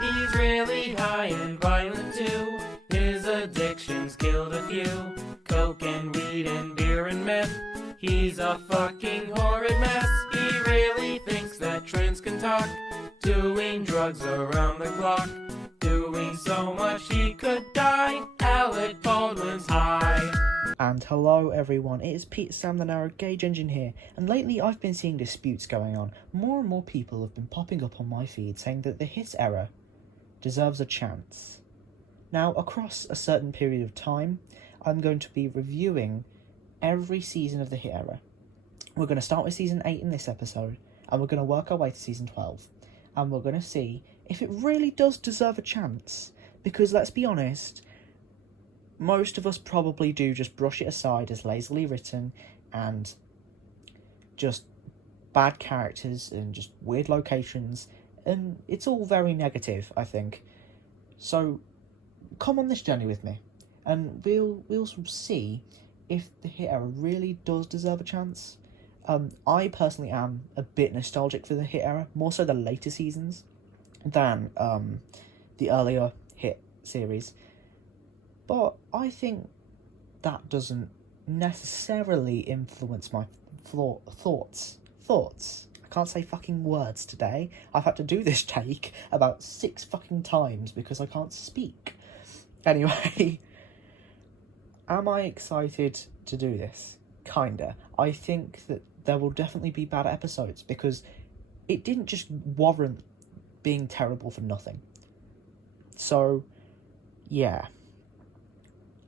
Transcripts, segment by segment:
He's really high and violent too. His addictions killed a few. Coke and weed and beer and meth. He's a fucking horrid mess. He really thinks that trains can talk. Doing drugs around the clock. Doing so much he could die. Alec Baldwin's high. And hello everyone, it is Pete Sam the Narrow Gauge Engine here, and lately I've been seeing disputes going on. More and more people have been popping up on my feed saying that the hit era deserves a chance. Now, across a certain period of time, I'm going to be reviewing every season of the hit era. We're going to start with season 8 in this episode, and we're going to work our way to season 12, and we're going to see if it really does deserve a chance, because let's be honest, most of us probably do just brush it aside as lazily written and just bad characters and just weird locations, and it's all very negative, I think. So come on this journey with me, and we'll see if the hit era really does deserve a chance. I personally am a bit nostalgic for the hit era, more so the later seasons than the earlier hit series. But I think that doesn't necessarily influence my thoughts. I can't say fucking words today. I've had to do this take about 6 fucking times because I can't speak. Anyway, am I excited to do this? Kinda. I think that there will definitely be bad episodes because it didn't just warrant being terrible for nothing. So, yeah.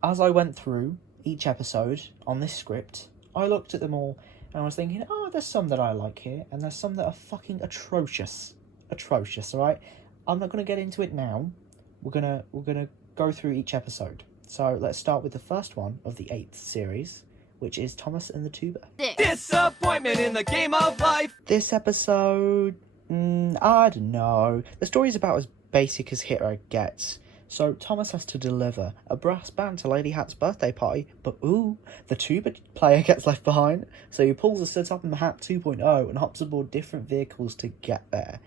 As I went through each episode on this script, I looked at them all and I was thinking, oh, there's some that I like here, and there's some that are fucking atrocious. Atrocious, alright? I'm not going to get into it now. We're gonna go through each episode. So let's start with the first one of the 8th series, which is Thomas and the Tuba. Disappointment in the game of life! This episode, I don't know. The story's about as basic as hit era gets. So Thomas has to deliver a brass band to Lady Hat's birthday party, but ooh, the tuba player gets left behind, so he pulls a Sit Up in the Hat 2.0 and hops aboard different vehicles to get there.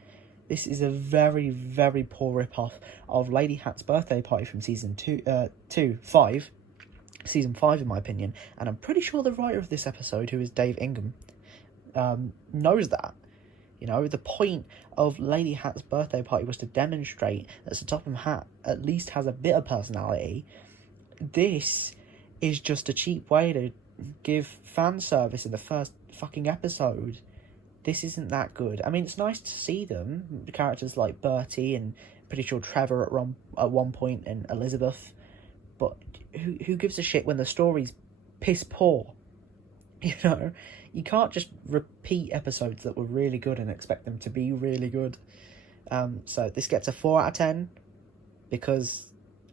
This is a very, very poor rip-off of Lady Hat's birthday party from season 5 in my opinion, and I'm pretty sure the writer of this episode, who is Dave Ingham, knows that. You know, the point of Lady Hat's birthday party was to demonstrate that Sir Topham Hatt at least has a bit of personality. This is just a cheap way to give fan service in the first fucking episode. This isn't that good. I mean, it's nice to see them, characters like Bertie and pretty sure Trevor at one point, and Elizabeth, but who gives a shit when the story's piss poor? You know, you can't just repeat episodes that were really good and expect them to be really good. So this gets a 4 out of 10 because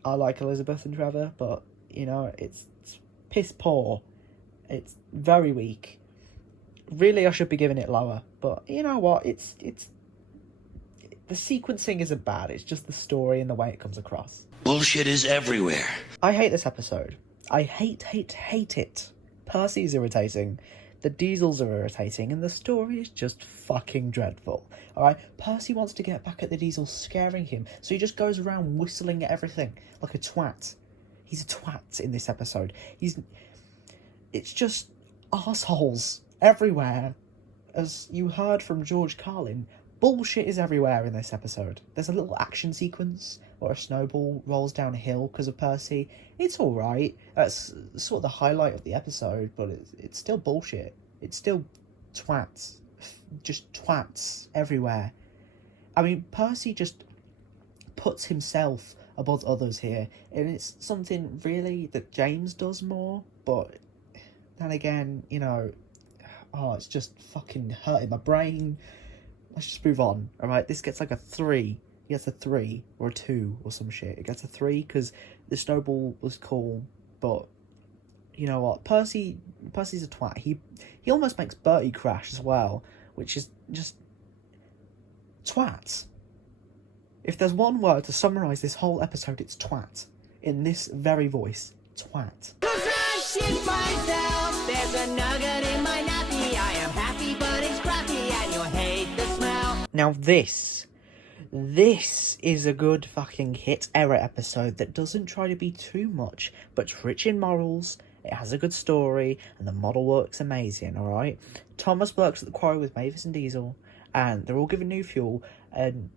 I like Elizabeth and Trevor, but, you know, it's piss poor. It's very weak. Really, I should be giving it lower, but you know what? It's the sequencing isn't bad. It's just the story and the way it comes across. Bullshit is everywhere. I hate this episode. I hate it. Percy's irritating, the diesels are irritating, and the story is just fucking dreadful. Alright, Percy wants to get back at the diesels scaring him, so he just goes around whistling at everything like a twat. He's a twat in this episode. It's just arseholes everywhere. As you heard from George Carlin, bullshit is everywhere in this episode. There's a little action sequence where a snowball rolls down a hill because of Percy. It's alright. That's sort of the highlight of the episode, but it's still bullshit. It's still twats. Just twats everywhere. I mean, Percy just puts himself above others here, and it's something really that James does more, but then again, you know, it's just fucking hurting my brain. Let's just move on, alright? This gets like a 3. He gets a 3 or a 2 or some shit. It gets a 3 because the snowball was cool, but you know what? Percy's a twat. He almost makes Bertie crash as well, which is just twat. If there's one word to summarise this whole episode, it's twat. In this very voice, twat. Now this This is a good fucking hit error episode that doesn't try to be too much, but's rich in morals, it has a good story, and the model works amazing, alright? Thomas works at the quarry with Mavis and Diesel, and they're all given new fuel, and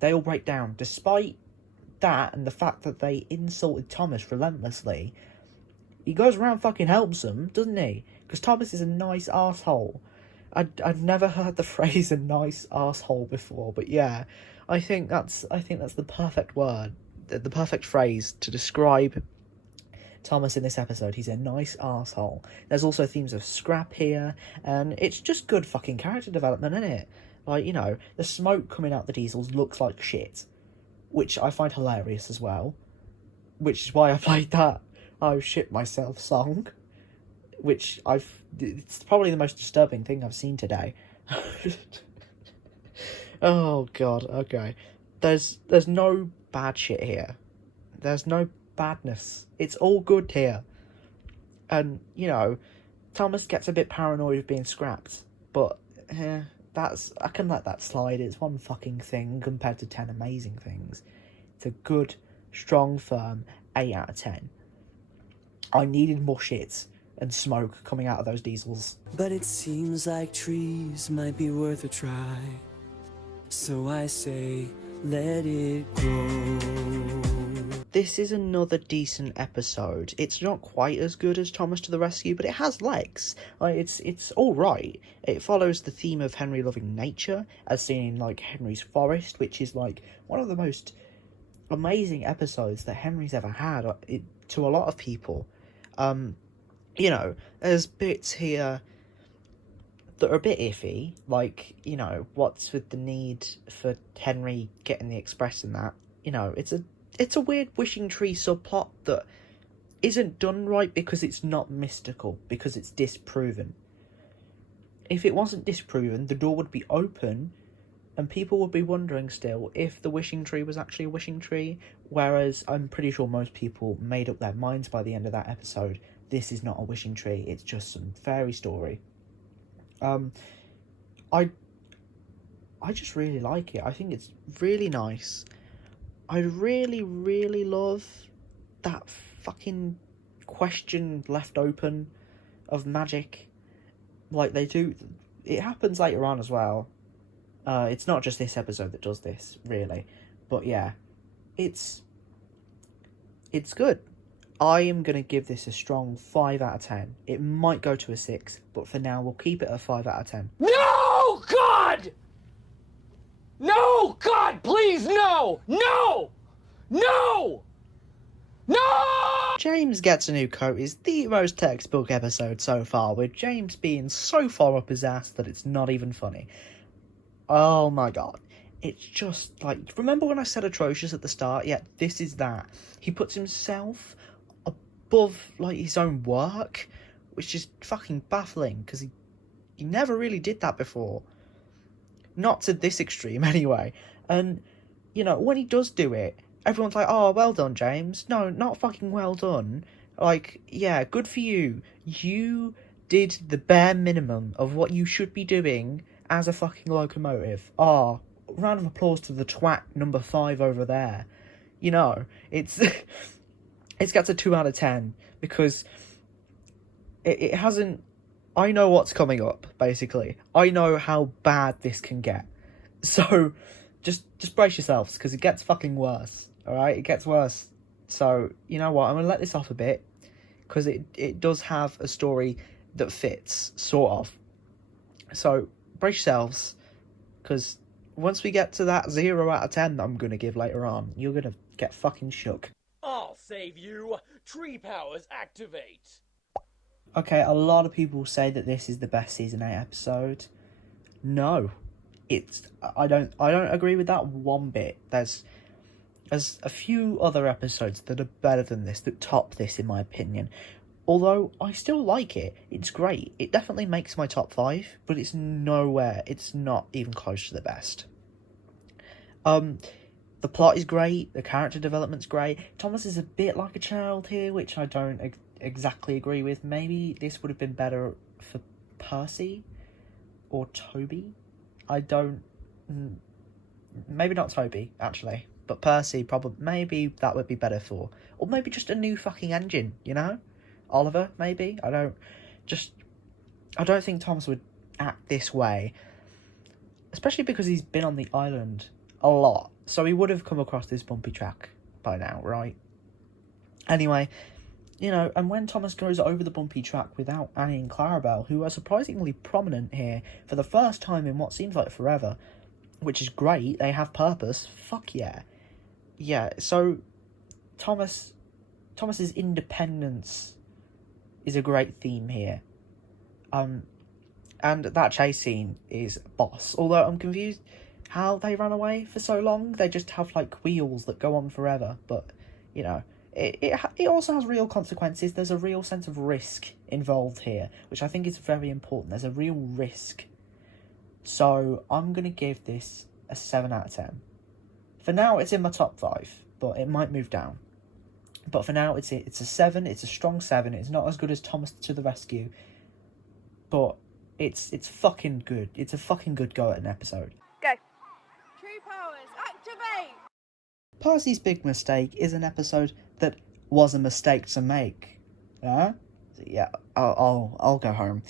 they all break down. Despite that, and the fact that they insulted Thomas relentlessly, he goes around fucking helps them, doesn't he? Because Thomas is a nice arsehole. I'd never heard the phrase a nice arsehole before, but yeah, I think that's the perfect word, the perfect phrase to describe Thomas in this episode. He's a nice arsehole. There's also themes of scrap here, and it's just good fucking character development, isn't it? Like, you know, the smoke coming out the diesels looks like shit, which I find hilarious as well, which is why I played that "Oh Shit Myself" song, which it's probably the most disturbing thing I've seen today. Oh god, okay. There's no bad shit here. There's no badness. It's all good here. And, you know, Thomas gets a bit paranoid of being scrapped, but I can let that slide. It's one fucking thing compared to 10 amazing things. It's a good, strong, firm 8 out of 10. I needed more shit and smoke coming out of those diesels. But it seems like trees might be worth a try. So I say, let it grow. This is another decent episode. It's not quite as good as Thomas to the Rescue, but it has legs. It's alright. It follows the theme of Henry loving nature, as seen in, like, Henry's Forest, which is, like, one of the most amazing episodes that Henry's ever had, to a lot of people. You know, there's bits here that are a bit iffy, like, you know, what's with the need for Henry getting the express and that. You know, it's a weird wishing tree subplot that isn't done right because it's not mystical, because it's disproven. If it wasn't disproven, the door would be open and people would be wondering still if the wishing tree was actually a wishing tree, whereas I'm pretty sure most people made up their minds by the end of that episode. This is not a wishing tree, it's just some fairy story. I just really like it. I think it's really nice. I really, really love that fucking question left open of magic. Like, they do... It happens later on as well. It's not just this episode that does this, really. But yeah, it's good. I am going to give this a strong 5 out of 10. It might go to a 6, but for now we'll keep it a 5 out of 10. No, God! No, God, please, no! No! No! No! James Gets a New Coat is the most textbook episode so far, with James being so far up his ass that it's not even funny. Oh my god. It's just, like, remember when I said atrocious at the start? Yeah, this is that. He puts himself above, like, his own work, which is fucking baffling, because he never really did that before. Not to this extreme, anyway. And, you know, when he does do it, everyone's like, oh, well done, James. No, not fucking well done. Like, yeah, good for you. You did the bare minimum of what you should be doing as a fucking locomotive. Oh, round of applause to the twat number 5 over there. You know, it's gets a 2 out of 10, because it hasn't... I know what's coming up, basically. I know how bad this can get. So, just brace yourselves, because it gets fucking worse, alright? It gets worse. So, you know what, I'm going to let this off a bit, because it does have a story that fits, sort of. So, brace yourselves, because once we get to that 0 out of 10 that I'm going to give later on, you're going to get fucking shook. I'll save you. Tree powers activate. Okay, a lot of people say that this is the best season 8 episode. No, I don't agree with that one bit. There's a few other episodes that are better than this, that top this in my opinion. Although I still like it. It's great. It definitely makes my top 5, but it's not even close to the best. The plot is great, the character development's great. Thomas is a bit like a child here, which I don't exactly agree with. Maybe this would have been better for Percy or Toby. I don't... maybe not Toby, actually, but Percy, probably, maybe that would be better for. Or maybe just a new fucking engine, you know? Oliver, maybe? I don't think Thomas would act this way. Especially because he's been on the island a lot. So he would have come across this bumpy track by now, right? Anyway, you know, and when Thomas goes over the bumpy track without Annie and Clarabelle, who are surprisingly prominent here for the first time in what seems like forever, which is great, they have purpose, fuck yeah. Yeah, so Thomas's independence is a great theme here. And that chase scene is boss. Although I'm confused how they ran away for so long. They just have, like, wheels that go on forever. But, you know, it also has real consequences. There's a real sense of risk involved here, which I think is very important. There's a real risk. So I'm going to give this a 7 out of 10. For now, it's in my top 5, but it might move down. But for now, it's a 7. It's a strong 7. It's not as good as Thomas to the Rescue, but it's fucking good. It's a fucking good go at an episode. Go. True powers, activate! Percy's Big Mistake is an episode that was a mistake to make. Yeah, I'll go home.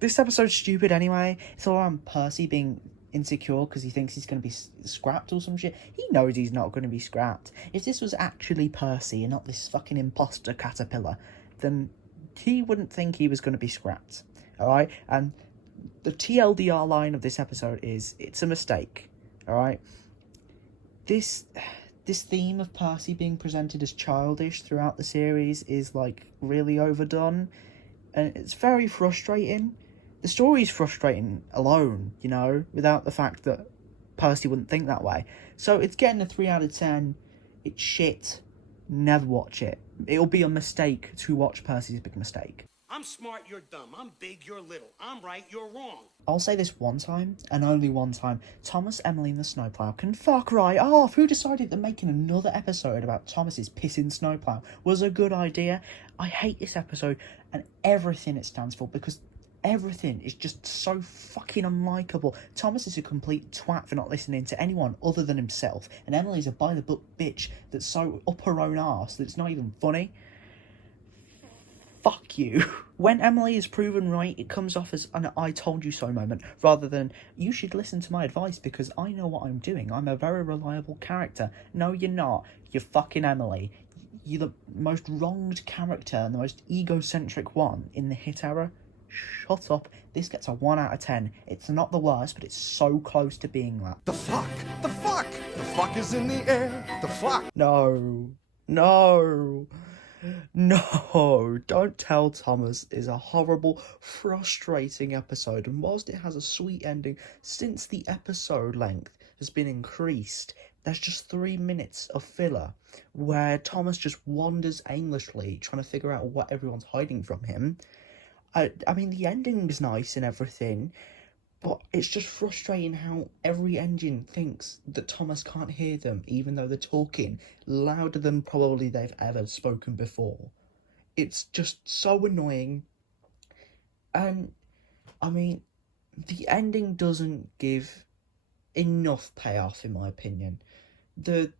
This episode's stupid anyway. It's all around Percy being insecure because he thinks he's going to be scrapped or some shit. He knows he's not going to be scrapped. If this was actually Percy and not this fucking imposter caterpillar, then he wouldn't think he was going to be scrapped. Alright? And the TLDR line of this episode is, it's a mistake. Alright? This theme of Percy being presented as childish throughout the series is, like, really overdone. And it's very frustrating. The story's frustrating alone, you know, without the fact that Percy wouldn't think that way. So it's getting a 3 out of 10. It's shit. Never watch it. It'll be a mistake to watch Percy's Big Mistake. I'm smart, you're dumb. I'm big, you're little. I'm right, you're wrong. I'll say this one time, and only one time. Thomas, Emily and the Snowplow can fuck right off. Who decided that making another episode about Thomas's pissing snowplow was a good idea? I hate this episode and everything it stands for, because everything is just so fucking unlikable. Thomas is a complete twat for not listening to anyone other than himself, and Emily's a by-the-book bitch that's so up her own arse that it's not even funny. Fuck you. When Emily is proven right, it comes off as an I told you so moment, rather than you should listen to my advice because I know what I'm doing. I'm a very reliable character. No, you're not. You're fucking Emily. You're the most wronged character and the most egocentric one in the hit era. Shut up. This gets a 1 out of 10. It's not the worst, but it's so close to being that. The fuck? The fuck? The fuck is in the air. The fuck? No, don't tell Thomas is a horrible, frustrating episode, and whilst it has a sweet ending, since the episode length has been increased, there's just 3 minutes of filler where Thomas just wanders aimlessly trying to figure out what everyone's hiding from him. I mean, the ending's nice and everything, but it's just frustrating how every engine thinks that Thomas can't hear them, even though they're talking louder than probably they've ever spoken before. It's just so annoying. And, I mean, the ending doesn't give enough payoff, in my opinion. The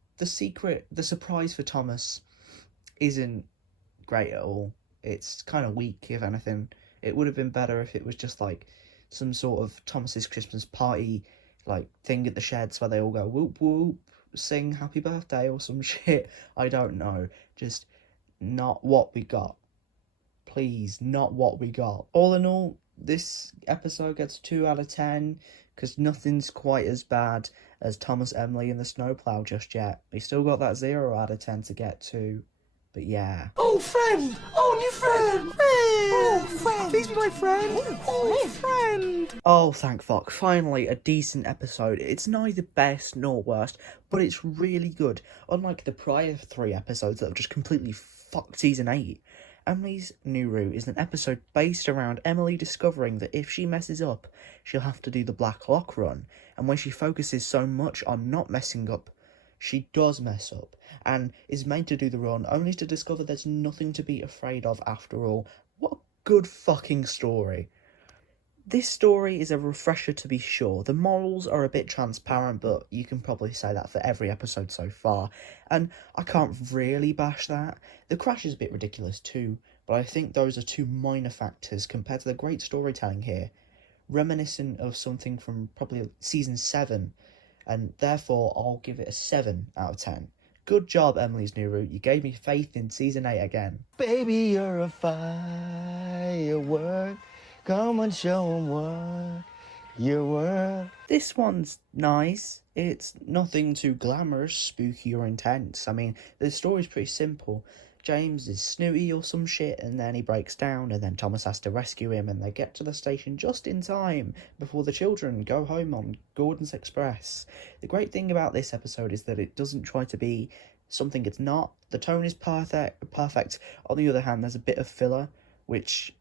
surprise for Thomas isn't great at all. It's kind of weak, if anything. It would have been better if it was just, like, some sort of Thomas's Christmas party, like, thing at the sheds where they all go whoop whoop, sing happy birthday or some shit. I don't know. Just not what we got. Please, not what we got. All in all, this episode gets 2 out of 10, because nothing's quite as bad as Thomas, Emily and the Snowplow just yet. We still got that 0 out of 10 to get to. But yeah. Oh, friend! Oh, new friend! Oh, friend! Please be my friend! Oh, friend! Oh, thank fuck. Finally, a decent episode. It's neither best nor worst, but it's really good. Unlike the prior 3 episodes that have just completely fucked season 8. Emily's New Route is an episode based around Emily discovering that if she messes up, she'll have to do the Black Lock run. And when she focuses so much on not messing up, she does mess up, and is made to do the run, only to discover there's nothing to be afraid of after all. What a good fucking story. This story is a refresher to be sure. The morals are a bit transparent, but you can probably say that for every episode so far, and I can't really bash that. The crash is a bit ridiculous too, but I think those are two minor factors compared to the great storytelling here, reminiscent of something from probably season 7, and therefore I'll give it a 7 out of 10. Good job, Emily's New Route. You gave me faith in season 8 again. Baby, you're a firework. Come on, show 'em what you're worth. This one's nice. It's nothing too glamorous, spooky or intense. I mean, the story's pretty simple. James is snooty or some shit, and then he breaks down, and then Thomas has to rescue him, and they get to the station just in time before the children go home on Gordon's Express. The great thing about this episode is that it doesn't try to be something it's not. The tone is perfect. On the other hand, there's a bit of filler, which,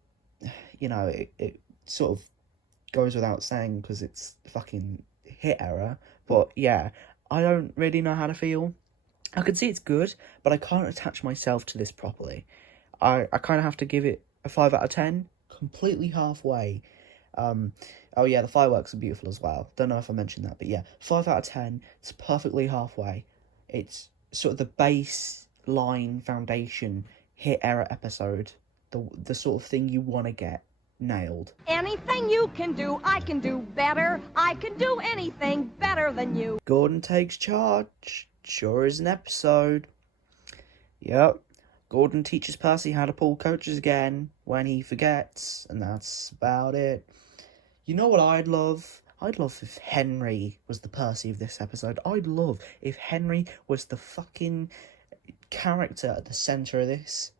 you know, it sort of goes without saying because it's fucking hit error. But yeah, I don't really know how to feel. I can see it's good, but I can't attach myself to this properly. I kind of have to give it a 5 out of 10, completely halfway. Oh yeah, the fireworks are beautiful as well. Don't know if I mentioned that, but yeah, 5 out of 10, it's perfectly halfway. It's sort of the baseline foundation hit error episode, the sort of thing you want to get nailed. Anything you can do, I can do better. I can do anything better than you. Gordon takes charge. Sure is an episode. Yep. Gordon teaches Percy how to pull coaches again when he forgets, and that's about it. You know what I'd love? I'd love if Henry was the Percy of this episode. I'd love if Henry was the fucking character at the centre of this.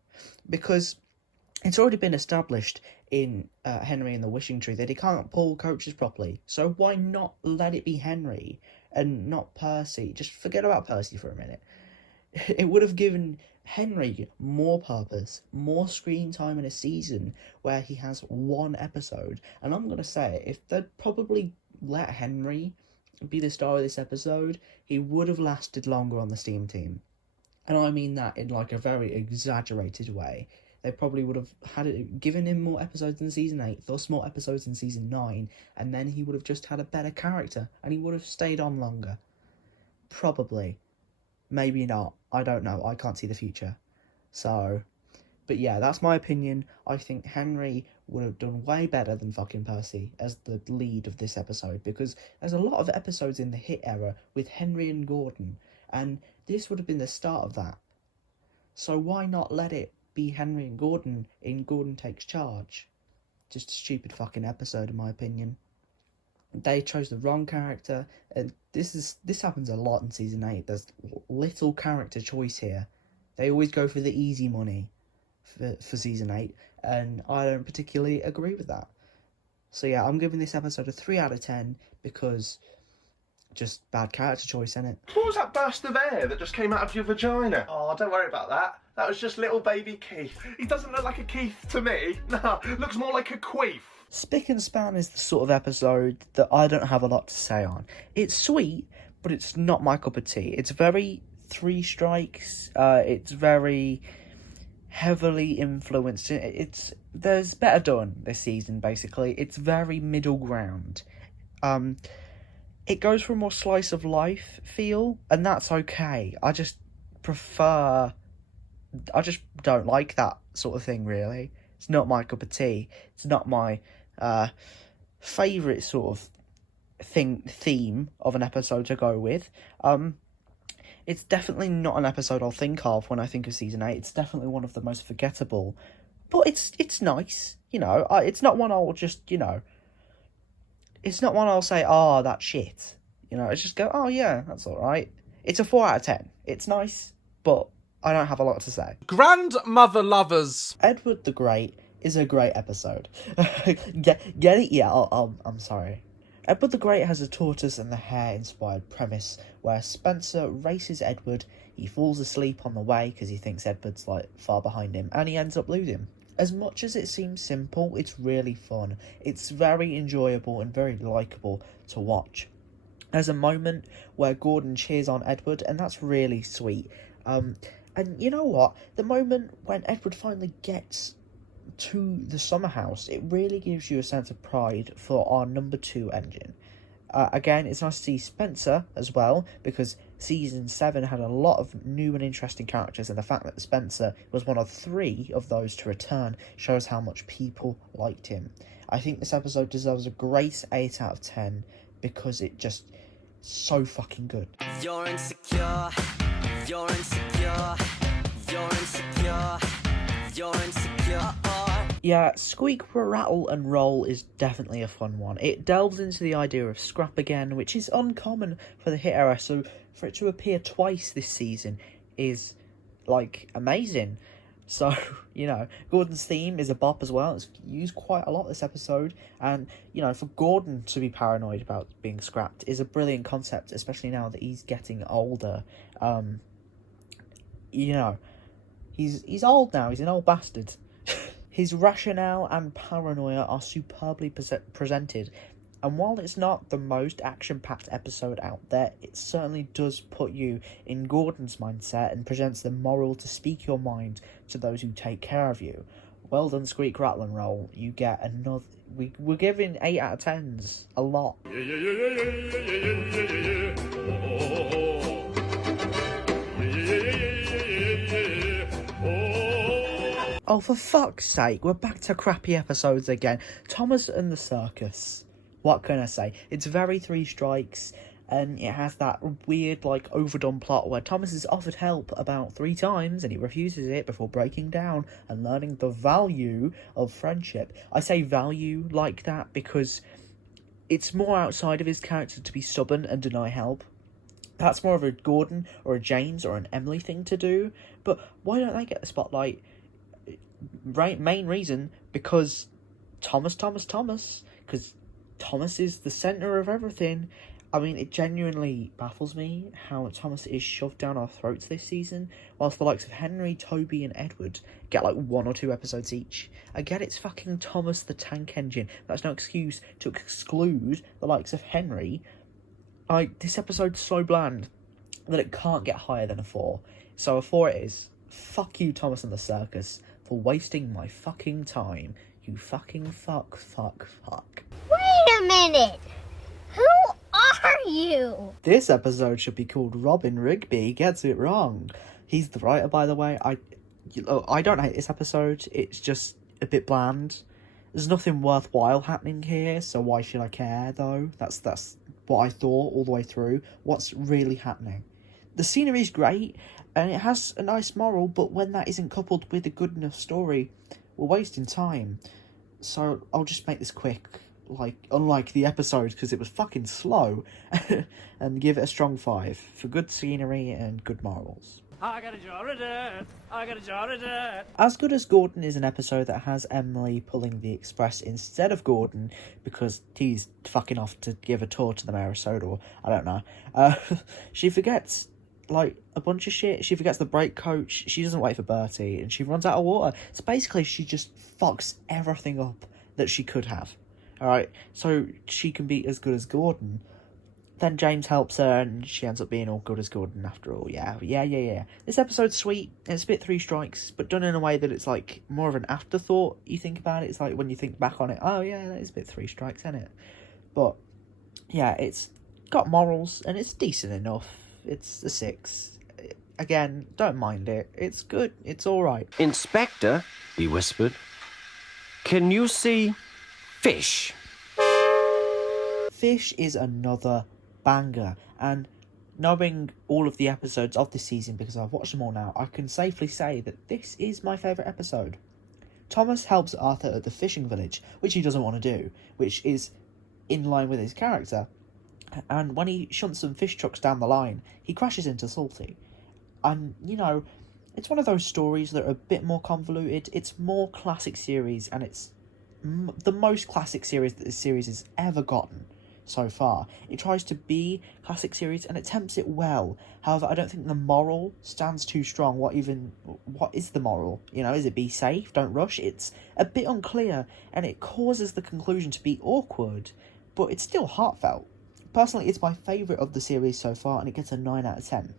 Because it's already been established in Henry and the Wishing Tree that he can't pull coaches properly. So why not let it be Henry and not Percy? Just forget about Percy for a minute. It would have given Henry more purpose, more screen time in a season where he has one episode. And I'm going to say, if they'd probably let Henry be the star of this episode, he would have lasted longer on the Steam Team. And I mean that in like a very exaggerated way. They probably would have given him more episodes in season 8, thus more episodes in season 9, and then he would have just had a better character, and he would have stayed on longer. Probably. Maybe not. I don't know. I can't see the future. So, but yeah, that's my opinion. I think Henry would have done way better than fucking Percy as the lead of this episode, because there's a lot of episodes in the hit era with Henry and Gordon, and this would have been the start of that. So why not let it be Henry and Gordon in Gordon Takes Charge? Just a stupid fucking episode in my opinion. They chose the wrong character, and this happens a lot in season 8. There's little character choice here. They always go for the easy money for season 8, and I don't particularly agree with that. So yeah, I'm giving this episode a 3 out of 10 because just bad character choice, innit? What was that burst of air that just came out of your vagina? Oh, don't worry about that. That was just little baby Keith. He doesn't look like a Keith to me. No, looks more like a queef. Spic and Span is the sort of episode that I don't have a lot to say on. It's sweet, but it's not my cup of tea. It's very Three Strikes. It's very heavily influenced. There's better done this season, basically. It's very middle ground. It goes for a more slice of life feel, and that's okay. I just don't like that sort of thing, really. It's not my cup of tea. It's not my favourite sort of theme of an episode to go with. It's definitely not an episode I'll think of when I think of season 8. It's definitely one of the most forgettable, but it's nice, you know. It's not one I'll just, you know, it's not one I'll say, oh, that's shit, you know. It's just go, oh yeah, that's all right. It's a 4 out of 10. It's nice, but I don't have a lot to say. Grandmother Lovers. Edward the Great is a great episode. Get it? Yeah, I'm sorry. Edward the Great has a tortoise and the hare inspired premise where Spencer races Edward, he falls asleep on the way because he thinks Edward's like far behind him, and he ends up losing. As much as it seems simple, it's really fun. It's very enjoyable and very likeable to watch. There's a moment where Gordon cheers on Edward, and that's really sweet. And you know what? The moment when Edward finally gets to the summer house, it really gives you a sense of pride for our number 2 engine. Again, it's nice to see Spencer as well, because season 7 had a lot of new and interesting characters, and the fact that Spencer was one of 3 of those to return shows how much people liked him. I think this episode deserves a great 8 out of 10 because it just so fucking good. You're insecure, you're insecure, you're insecure, you're insecure. Yeah, Squeak, rattle and roll is definitely a fun one. It delves into the idea of scrap again, which is uncommon for the hit era, so for it to appear twice this season is, like, amazing. So, you know, Gordon's theme is a bop as well. It's used quite a lot this episode, and, you know, for Gordon to be paranoid about being scrapped is a brilliant concept, especially now that he's getting older. You know, he's old now, he's an old bastard. His rationale and paranoia are superbly presented, and while it's not the most action-packed episode out there, it certainly does put you in Gordon's mindset and presents the moral to speak your mind to those who take care of you. Well done, Squeak, rattle and roll. You get another... We're giving 8 out of 10s. A lot. Oh, for fuck's sake, we're back to crappy episodes again. Thomas and the Circus. What can I say? It's very 3 strikes, and it has that weird, like, overdone plot where Thomas is offered help about 3 times, and he refuses it before breaking down and learning the value of friendship. I say value like that because it's more outside of his character to be stubborn and deny help. That's more of a Gordon or a James or an Emily thing to do, but why don't they get the spotlight? Main reason, because Thomas, because Thomas is the centre of everything. I mean, it genuinely baffles me how Thomas is shoved down our throats this season, whilst the likes of Henry, Toby and Edward get like 1 or 2 episodes each. I get it's fucking Thomas the Tank Engine. That's no excuse to exclude the likes of Henry. This episode's so bland that it can't get higher than a 4. So a 4 it is. Fuck you, Thomas and the Circus, for wasting my fucking time. You fucking fuck. Wait a minute! Who are you? This episode should be called Robin Rigby Gets It Wrong. He's the writer, by the way. I don't hate this episode. It's just a bit bland. There's nothing worthwhile happening here, so why should I care, though? That's what I thought all the way through. What's really happening? The scenery is great, and it has a nice moral, but when that isn't coupled with a good enough story, we're wasting time. So I'll just make this quick, unlike the episode, because it was fucking slow, and give it a strong 5 for good scenery and good morals. I got a jar of dirt. I got a jar of dirt. As Good as Gordon is an episode that has Emily pulling the express instead of Gordon because he's fucking off to give a tour to the Mayor of Soda, or I don't know. She forgets like a bunch of shit. She forgets the brake coach. She doesn't wait for Bertie, and she runs out of water. So basically, she just fucks everything up that she could have. All right, so she can be as good as Gordon. Then James helps her, and she ends up being all good as Gordon after all. Yeah. This episode's sweet. It's a bit 3 strikes, but done in a way that it's like more of an afterthought. You think about it, it's like when you think back on it, oh yeah, that is a bit 3 strikes, isn't it? But yeah, it's got morals, and it's decent enough. It's a 6. Again, don't mind it. It's good. It's all right. Inspector, he whispered, can you see fish? Fish is another banger, and knowing all of the episodes of this season, because I've watched them all now, I can safely say that this is my favourite episode. Thomas helps Arthur at the fishing village, which he doesn't want to do, which is in line with his character. And when he shunts some fish trucks down the line, he crashes into Salty. And, you know, it's one of those stories that are a bit more convoluted. It's more classic series, and it's the most classic series that this series has ever gotten so far. It tries to be classic series, and it attempts it well. However, I don't think the moral stands too strong. What is the moral? You know, is it be safe, don't rush? It's a bit unclear, and it causes the conclusion to be awkward, but it's still heartfelt. Personally, it's my favourite of the series so far, and it gets a 9 out of 10.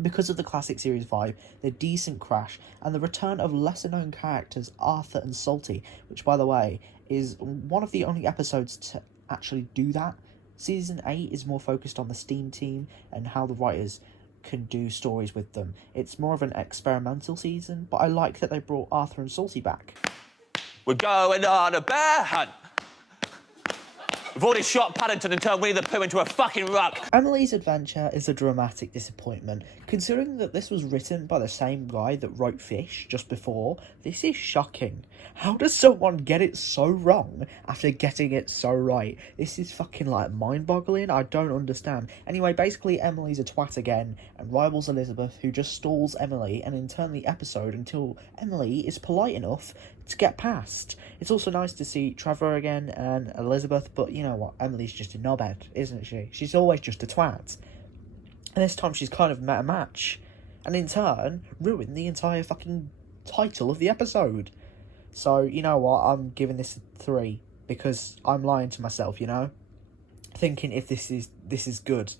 Because of the classic series vibe, the decent crash, and the return of lesser-known characters Arthur and Salty, which, by the way, is one of the only episodes to actually do that. Season 8 is more focused on the STEAM team and how the writers can do stories with them. It's more of an experimental season, but I like that they brought Arthur and Salty back. We're going on a bear hunt. We've already shot Paddington and turned Winnie the Pooh into a fucking ruck. Emily's adventure is a dramatic disappointment. Considering that this was written by the same guy that wrote Fish just before, this is shocking. How does someone get it so wrong after getting it so right? This is fucking, like, mind-boggling. I don't understand. Anyway, basically Emily's a twat again and rivals Elizabeth, who just stalls Emily and in turn the episode until Emily is polite enough to get past. It's also nice to see Trevor again and Elizabeth, but you know what, Emily's just a knobhead, isn't she? She's always just a twat. And this time she's kind of met a match, and in turn ruined the entire fucking title of the episode. So, you know what, I'm giving this a 3, because I'm lying to myself, you know? Thinking if this is good.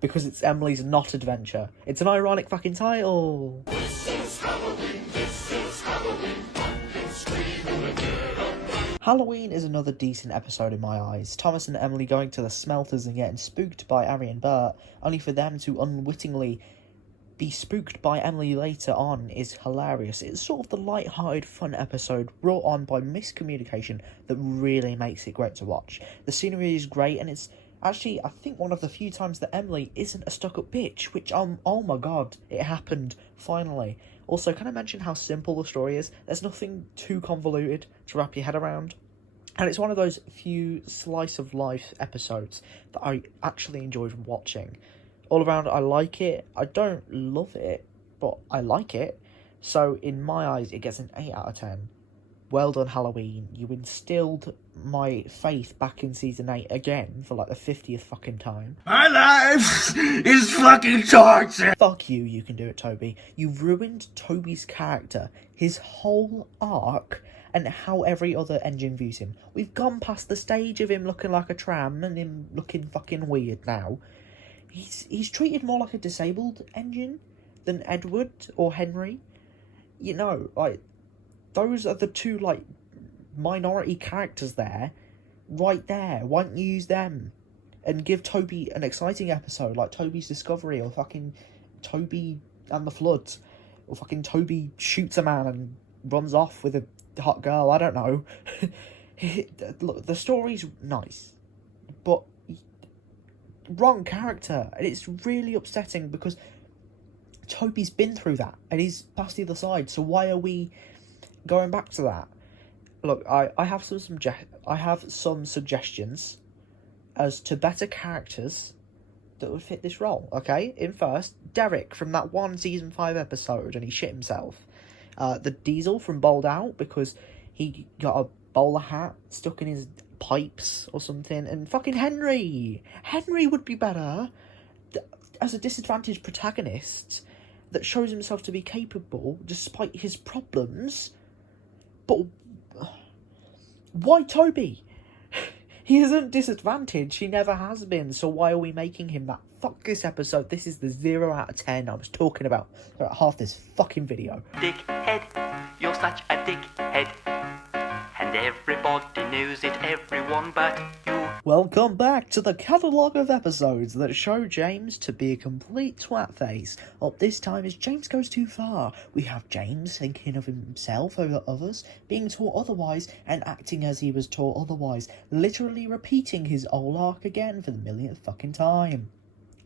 Because it's Emily's Not Adventure. It's an ironic fucking title. This is Halloween, this is Halloween, pumpkin scream and get up. Halloween is another decent episode in my eyes. Thomas and Emily going to the smelters and getting spooked by Ari and Bert, only for them to unwittingly be spooked by Emily later on, is hilarious. It's sort of the light-hearted, fun episode brought on by miscommunication that really makes it great to watch. The scenery is great, and it's actually, I think, one of the few times that Emily isn't a stuck-up bitch, which, oh my god, it happened, finally. Also, can I mention how simple the story is? There's nothing too convoluted to wrap your head around. And it's one of those few slice-of-life episodes that I actually enjoyed watching. All around, I like it. I don't love it, but I like it. So, in my eyes, it gets an 8 out of 10. Well done, Halloween. You instilled my faith back in season 8 again for like the 50th fucking time. My life is fucking torture. Fuck you, you can do it, Toby. You've ruined Toby's character, his whole arc, and how every other engine views him. We've gone past the stage of him looking like a tram and him looking fucking weird now. He's treated more like a disabled engine than Edward or Henry. You know, like, those are the two, like, minority characters there, right there. Why don't you use them? And give Toby an exciting episode, like Toby's Discovery, or fucking Toby and the Flood, or fucking Toby shoots a man and runs off with a hot girl, I don't know. Look, the story's nice, but wrong character, and it's really upsetting because Toby's been through that, and he's past the other side, so why are we going back to that? Look, I have some suggestions as to better characters that would fit this role, okay? In first, Derek from that one season 5 episode and he shit himself. The Diesel from Bowled Out because he got a bowler hat stuck in his pipes or something. And fucking Henry would be better as a disadvantaged protagonist that shows himself to be capable despite his problems. But why Toby? He isn't disadvantaged, he never has been, so why are we making him that? Fuck this episode, this is the 0 out of 10 I was talking about throughout half this fucking video. Dickhead, you're such a dickhead, and everybody knows it, everyone but you. Welcome back to the catalogue of episodes that show James to be a complete twat-face. Up this time is James Goes Too Far. We have James thinking of himself over others, being taught otherwise, and acting as he was taught otherwise, literally repeating his old arc again for the millionth fucking time.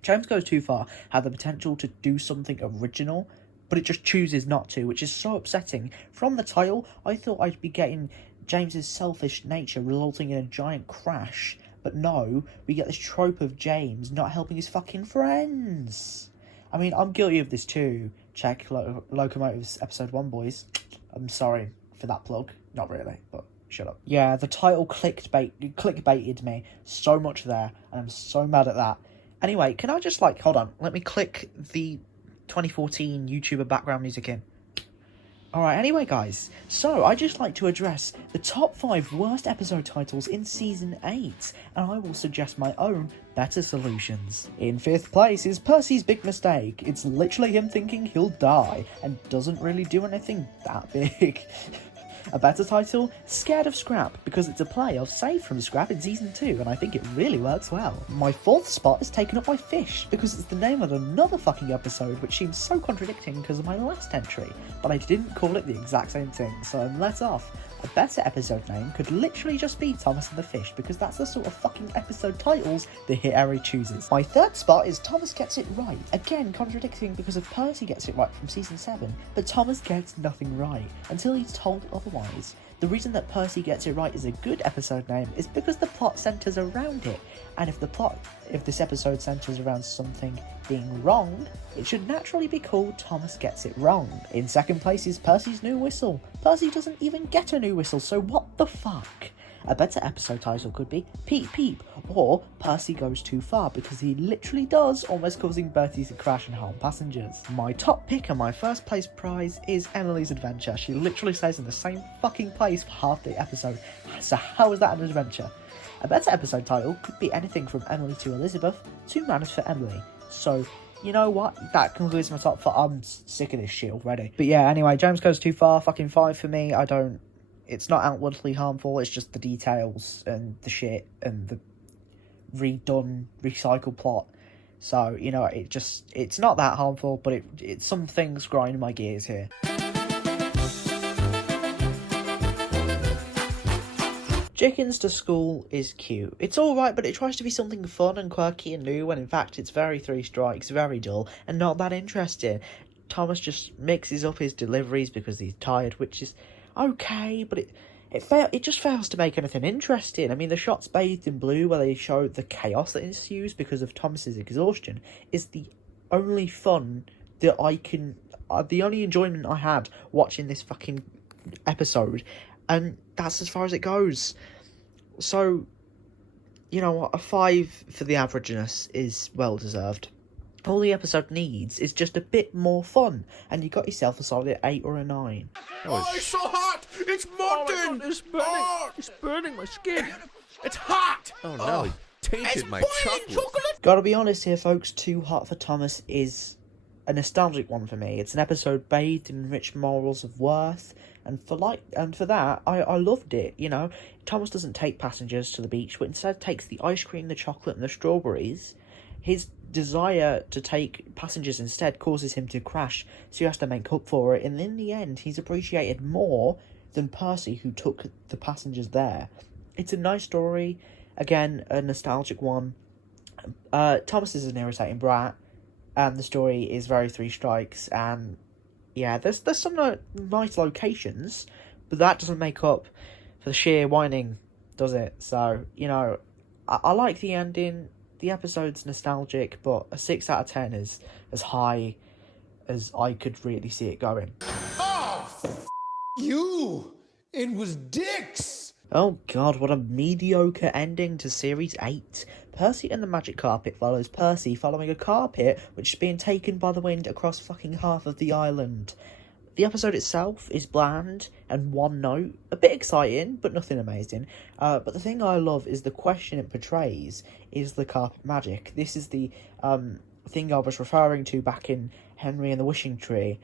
James Goes Too Far had the potential to do something original, but it just chooses not to, which is so upsetting. From the title, I thought I'd be getting James's selfish nature resulting in a giant crash, but no, we get this trope of James not helping his fucking friends. I mean, I'm guilty of this too. Check Locomotives episode 1, boys. I'm sorry for that plug. Not really, but shut up. Yeah, the title clickbaited me so much there, and I'm so mad at that. Anyway, can I just, hold on, let me click the 2014 YouTuber background music in. Alright, anyway guys, so I'd just like to address the top 5 worst episode titles in Season 8, and I will suggest my own better solutions. In 5th place is Percy's Big Mistake. It's literally him thinking he'll die, and doesn't really do anything that big. A better title, Scared of Scrap, because it's a play of Saved from Scrap in Season 2, and I think it really works well. My 4th spot is taken up by Fish, because it's the name of another fucking episode, which seems so contradicting because of my last entry, but I didn't call it the exact same thing, so I'm let off. A better episode name could literally just be Thomas and the Fish, because that's the sort of fucking episode titles the hit area chooses. My 3rd spot is Thomas Gets It Right. Again, contradicting because of Percy gets it right from Season 7, but Thomas gets nothing right, until he's told otherwise. The reason that Percy Gets It Right is a good episode name is because the plot centres around it, and if this episode centres around something being wrong, it should naturally be called Thomas Gets It Wrong. In 2nd place is Percy's New Whistle. Percy doesn't even get a new whistle, so what the fuck? A better episode title could be Peep Peep, or Percy Goes Too Far, because he literally does, almost causing Bertie to crash and harm passengers. My top pick and my 1st place prize is Emily's Adventure. She literally stays in the same fucking place for half the episode, so how is that an adventure? A better episode title could be anything from Emily to Elizabeth to Manners for Emily. So, you know what? That concludes my top 4. I'm sick of this shit already. But yeah, anyway, James Goes Too Far, fucking 5 for me. It's not outwardly harmful, it's just the details and the shit and the redone, recycled plot. So, you know, it's not that harmful, but it's some things grind my gears here. Chickens to School is cute. It's alright, but it tries to be something fun and quirky and new, when in fact it's very 3 strikes, very dull, and not that interesting. Thomas just mixes up his deliveries because he's tired, which is okay, but it just fails to make anything interesting. I mean, the shots bathed in blue where they show the chaos that ensues because of Thomas's exhaustion is the only fun that the only enjoyment I had watching this fucking episode, and that's as far as it goes. So, you know what, a 5 for the averageness is well deserved. All the episode needs is just a bit more fun, and you got yourself a solid 8 or a 9. Oh, it's so hot! It's molten! It's burning! Oh. It's burning my skin! It's hot! Oh no, it tainted my chocolate! Gotta be honest here, folks, Too Hot for Thomas is a nostalgic one for me. It's an episode bathed in rich morals of worth, and for that, I loved it, you know. Thomas doesn't take passengers to the beach, but instead takes the ice cream, the chocolate, and the strawberries. His desire to take passengers instead causes him to crash, so he has to make up for it, and in the end, he's appreciated more than Percy, who took the passengers there. It's a nice story, again, a nostalgic one. Thomas is an irritating brat, and the story is very 3 strikes, and yeah, there's some nice locations, but that doesn't make up for the sheer whining, does it? So, you know, I like the ending. The episode's nostalgic, but a 6 out of 10 is as high as I could really see it going. Oh, you! It was dicks! Oh god, what a mediocre ending to Series 8. Percy and the Magic Carpet follows Percy following a carpet which is being taken by the wind across fucking half of the island. The episode itself is bland and one note, a bit exciting, but nothing amazing. But the thing I love is the question it portrays is the carpet magic. This is the thing I was referring to back in Henry and the Wishing Tree.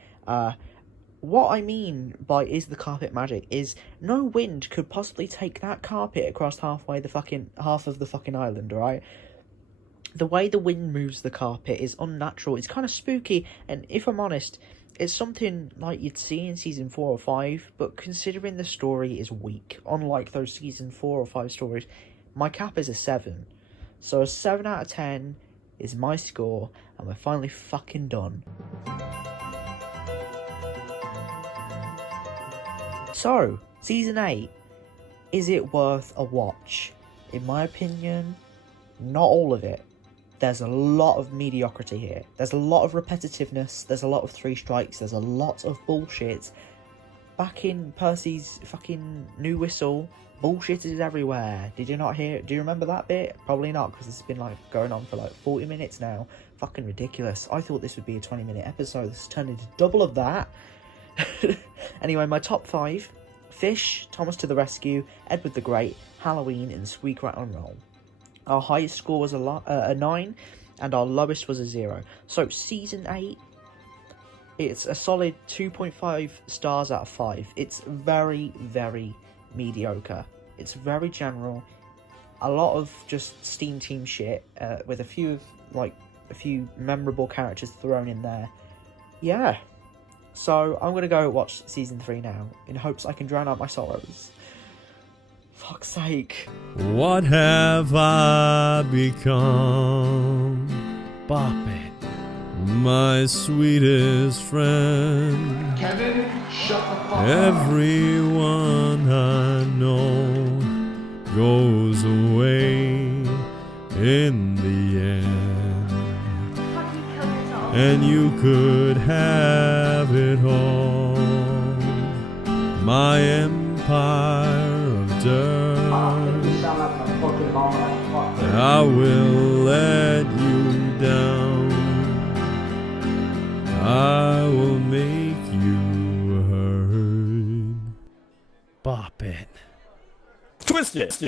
What I mean by is the carpet magic is no wind could possibly take that carpet across half of the fucking island, right? The way the wind moves the carpet is unnatural. It's kind of spooky, and if I'm honest, it's something like you'd see in season 4 or 5, but considering the story is weak, unlike those season 4 or 5 stories, my cap is a 7. So a 7 out of 10 is my score, and we're finally fucking done. So, season 8, is it worth a watch? In my opinion, not all of it. There's a lot of mediocrity here. There's a lot of repetitiveness. There's a lot of 3 strikes. There's a lot of bullshit. Back in Percy's fucking New Whistle, bullshit is everywhere. Did you not hear? Do you remember that bit? Probably not, because it's been like going on for like 40 minutes now. Fucking ridiculous. I thought this would be a 20-minute episode. This has turned into double of that. Anyway, my top 5: Fish, Thomas to the Rescue, Edward the Great, Halloween, and Squeak, Rattle and Roll. Our highest score was a 9, and our lowest was a 0. So season 8, it's a solid 2.5 stars out of 5. It's very, very mediocre. It's very general. A lot of just Steam Team shit, with a few memorable characters thrown in there. Yeah. So I'm gonna go watch season 3 now, in hopes I can drown out my sorrows. Fuck's sake. What have I become? Bop it. My sweetest friend. Kevin, shut the fuck up. Everyone I know goes away in the end. And you could have it all. My empire of dirt. I will let you down. I will make you hurt. Bop it. Twist it.